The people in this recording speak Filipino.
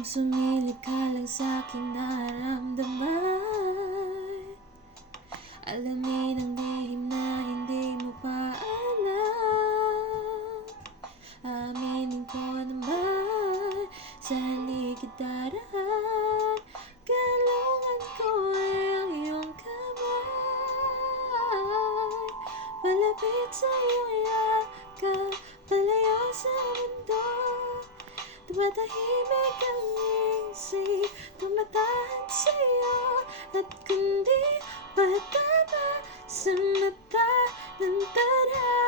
Kung sumilip ka lang sa'king nararamdaman, alamin ang lihim na hindi mo pa alam. Aminin ko naman sa likidaran, galungan ko ay ang iyong kamay. Malapit sa iyong yakap, palayo sa mundo. Tumatahimik ang isip, tumatahan sa'yo. At kundi patama sa mata ng tadhana,